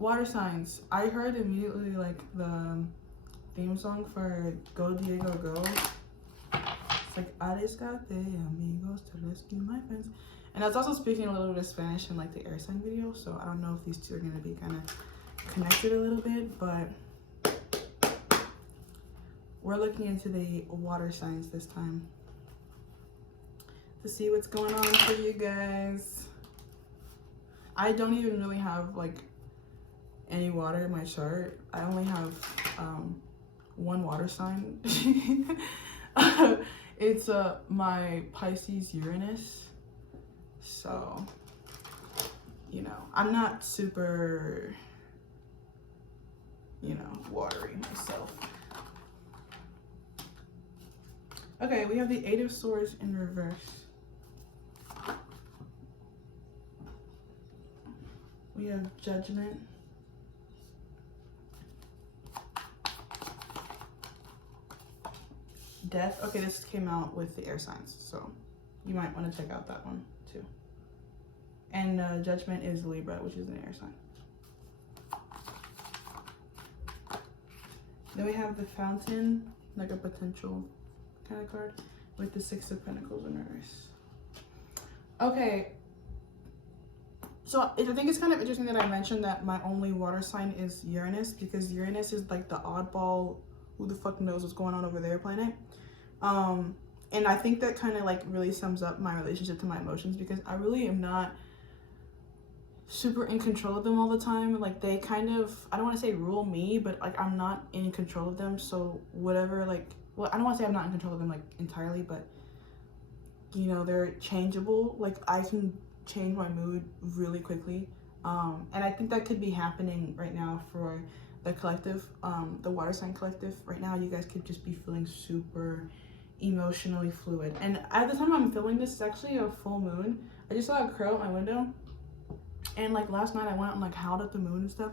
water signs. I heard immediately like the theme song for Go Diego Go. It's like Arescate amigos to rescue my friends. And I was also speaking a little bit of Spanish in like the air sign video, so I don't know if these two are gonna be kind of connected a little bit, but we're looking into the water signs this time to see what's going on for you guys. I don't even really have like any water in my chart. I only have one water sign. It's my Pisces Uranus. So, you know, I'm not super, you know, watery myself. Okay, we have the Eight of Swords in reverse. We have Judgment. Death. Okay, this came out with the air signs, so you might want to check out that one too. And Judgment is Libra, which is an air sign. Then we have the Fountain, like a potential kind of card, with the Six of Pentacles in reverse. Okay, so I think it's kind of interesting that I mentioned that my only water sign is Uranus, because Uranus is like the oddball, who the fuck knows what's going on over there planet. And I think that kind of like really sums up my relationship to my emotions, because I really am not super in control of them all the time. Like they kind of, I don't want to say rule me, but like I'm not in control of them. So whatever, like, well, I don't want to say I'm not in control of them like entirely, but you know, they're changeable. Like I can change my mood really quickly. And I think that could be happening right now for the collective, the water sign collective. Right now, you guys could just be feeling super emotionally fluid. And at the time I'm filming this, it's actually a full moon. I just saw a crow at my window. And like last night I went out and like howled at the moon and stuff.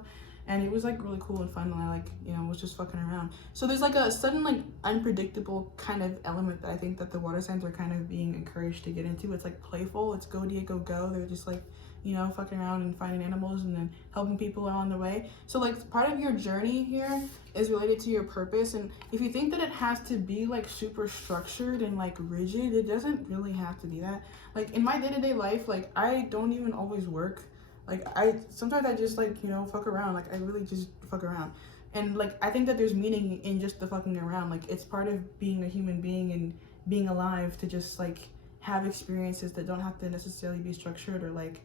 And it was like really cool and fun, and I like, you know, was just fucking around. So there's like a sudden like unpredictable kind of element that I think that the water signs are kind of being encouraged to get into. It's like playful, it's go Diego go. They're just like, you know, fucking around and finding animals and then helping people along the way. So like part of your journey here is related to your purpose. And if you think that it has to be like super structured and like rigid, it doesn't really have to be that. Like in my day-to-day life, like I don't even always work. Like sometimes I just like, you know, fuck around. Like I really just fuck around. And like I think that there's meaning in just the fucking around. Like it's part of being a human being and being alive, to just like have experiences that don't have to necessarily be structured or like,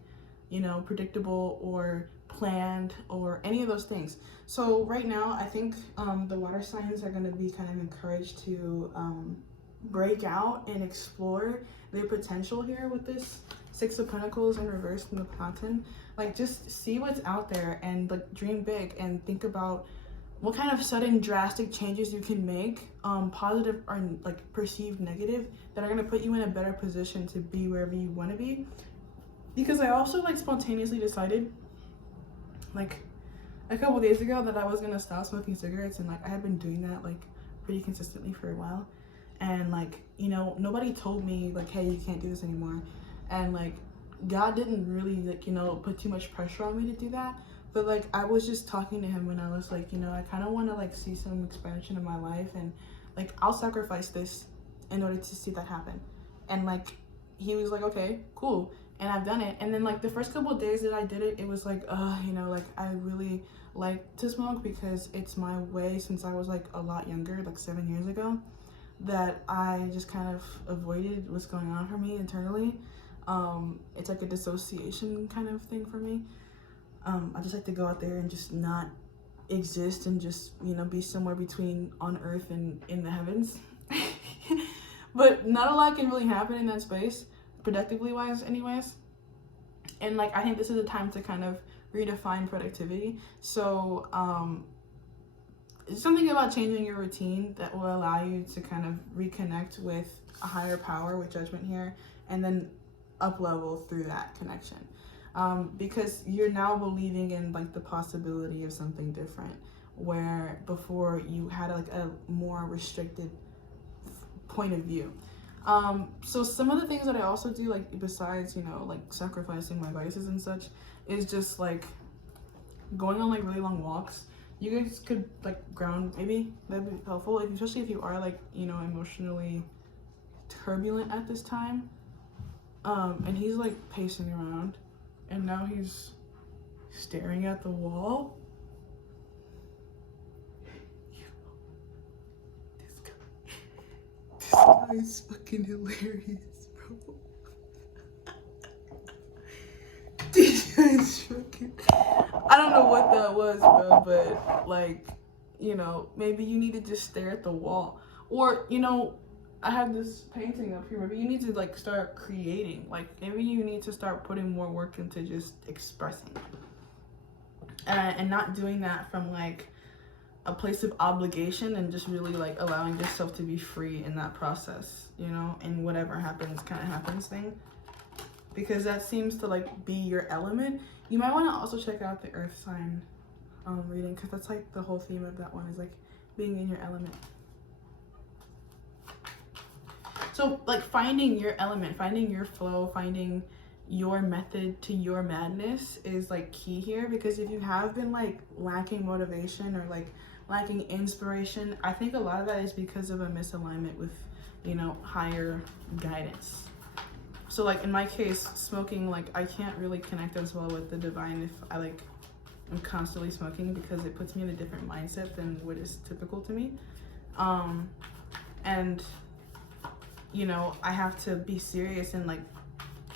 you know, predictable or planned or any of those things. So right now I think the water signs are going to be kind of encouraged to break out and explore their potential here with this Six of Pentacles in reverse from the Fountain. Like just see what's out there and like dream big and think about what kind of sudden drastic changes you can make, positive or like perceived negative, that are going to put you in a better position to be wherever you want to be. Because I also like spontaneously decided like a couple days ago that I was going to stop smoking cigarettes, and like I had been doing that like pretty consistently for a while. And like, you know, nobody told me like, hey, you can't do this anymore. And like God didn't really like, you know, put too much pressure on me to do that. But like I was just talking to him when I was like, you know, I kind of want to like see some expansion in my life, and like I'll sacrifice this in order to see that happen. And like he was like, okay, cool. And I've done it. And then like the first couple of days that I did it, it was like, you know, like I really like to smoke because it's my way since I was like a lot younger, like 7 years ago, that I just kind of avoided what's going on for me internally. It's like a dissociation kind of thing for me. I just like to go out there and just not exist and just, you know, be somewhere between on earth and in the heavens. But not a lot can really happen in that space, productively wise anyways. And like I think this is a time to kind of redefine productivity. So it's something about changing your routine that will allow you to kind of reconnect with a higher power, with Judgment here, and then up level through that connection. Because you're now believing in like the possibility of something different, where before you had like a more restricted point of view. So some of the things that I also do, like besides, you know, like sacrificing my vices and such, is just like going on like really long walks, you guys could like ground, maybe that'd be helpful, especially if you are like, you know, emotionally turbulent at this time. And he's like pacing around, and now he's staring at the wall. This guy is fucking hilarious, bro. This guy is fucking, I don't know what that was, bro, but like, you know, maybe you need to just stare at the wall. Or, you know, I have this painting up here. Maybe you need to like start creating. Like maybe you need to start putting more work into just expressing, and not doing that from like a place of obligation, and just really like allowing yourself to be free in that process, you know, and whatever happens kind of happens thing, because that seems to like be your element. You might want to also check out the earth sign reading, because that's like the whole theme of that one, is like being in your element. So like finding your element, finding your flow, finding your method to your madness is like key here, because if you have been like lacking motivation or like lacking inspiration, I think a lot of that is because of a misalignment with, you know, higher guidance. So like in my case, smoking, like I can't really connect as well with the divine if I like I'm constantly smoking, because it puts me in a different mindset than what is typical to me. And you know, I have to be serious and like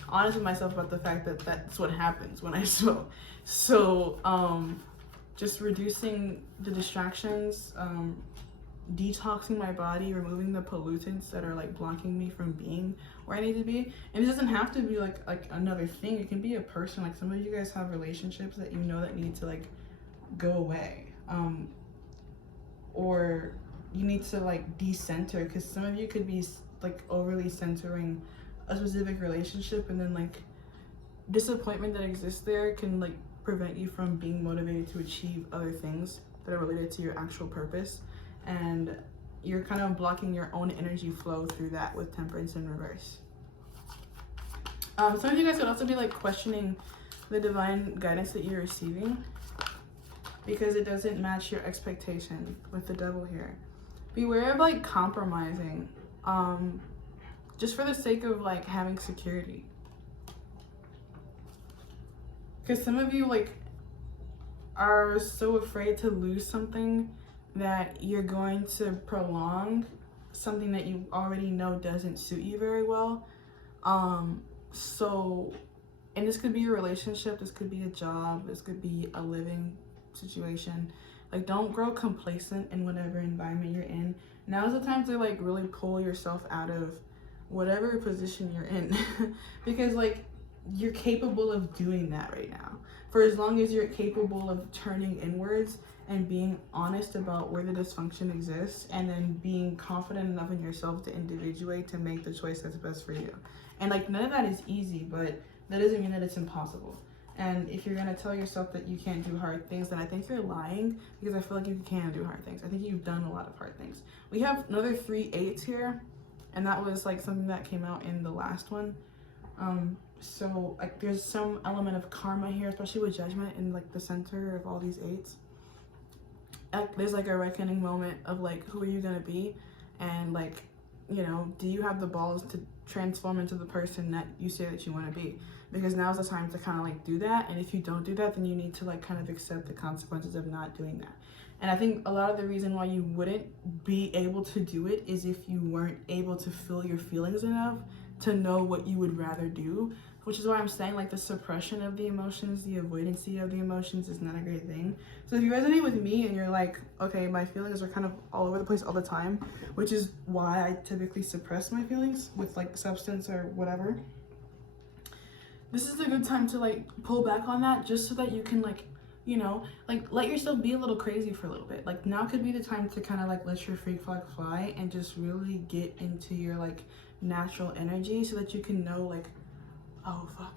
honest with myself about the fact that that's what happens when I smoke. So just reducing the distractions, detoxing my body, removing the pollutants that are like blocking me from being where I need to be. And it doesn't have to be like another thing. It can be a person. Like some of you guys have relationships that you know that need to like go away, or you need to like decenter, because some of you could be like overly centering a specific relationship, and then like disappointment that exists there can like prevent you from being motivated to achieve other things that are related to your actual purpose, and you're kind of blocking your own energy flow through that with temperance in reverse. Some of you guys could also be like questioning the divine guidance that you're receiving, because it doesn't match your expectation with the devil here. Beware of like compromising, just for the sake of like having security. Because some of you like are so afraid to lose something that you're going to prolong something that you already know doesn't suit you very well. So, and this could be a relationship, this could be a job, this could be a living situation. Like, don't grow complacent in whatever environment you're in. Now's the time to like really pull yourself out of whatever position you're in because like you're capable of doing that right now. For as long as you're capable of turning inwards and being honest about where the dysfunction exists, and then being confident enough in yourself to individuate to make the choice that's best for you. And like none of that is easy, but that doesn't mean that it's impossible. And if you're gonna tell yourself that you can't do hard things, then I think you're lying, because I feel like you can do hard things. I think you've done a lot of hard things. We have another 3 8s here, and that was like something that came out in the last one. So like there's some element of karma here, especially with judgment in like the center of all these 8s. There's like a reckoning moment of like, who are you gonna be, and like, you know, do you have the balls to transform into the person that you say that you want to be? Because now's the time to kind of like do that. And if you don't do that, then you need to like kind of accept the consequences of not doing that. And I think a lot of the reason why you wouldn't be able to do it is if you weren't able to feel your feelings enough to know what you would rather do, which is why I'm saying like the suppression of the emotions, the avoidancy of the emotions is not a great thing. So if you resonate with me and you're like, okay, my feelings are kind of all over the place all the time, which is why I typically suppress my feelings with like substance or whatever, this is a good time to like pull back on that, just so that you can like, you know, like let yourself be a little crazy for a little bit. Like now could be the time to kind of like let your freak flag fly and just really get into your like natural energy, so that you can know like, oh fuck,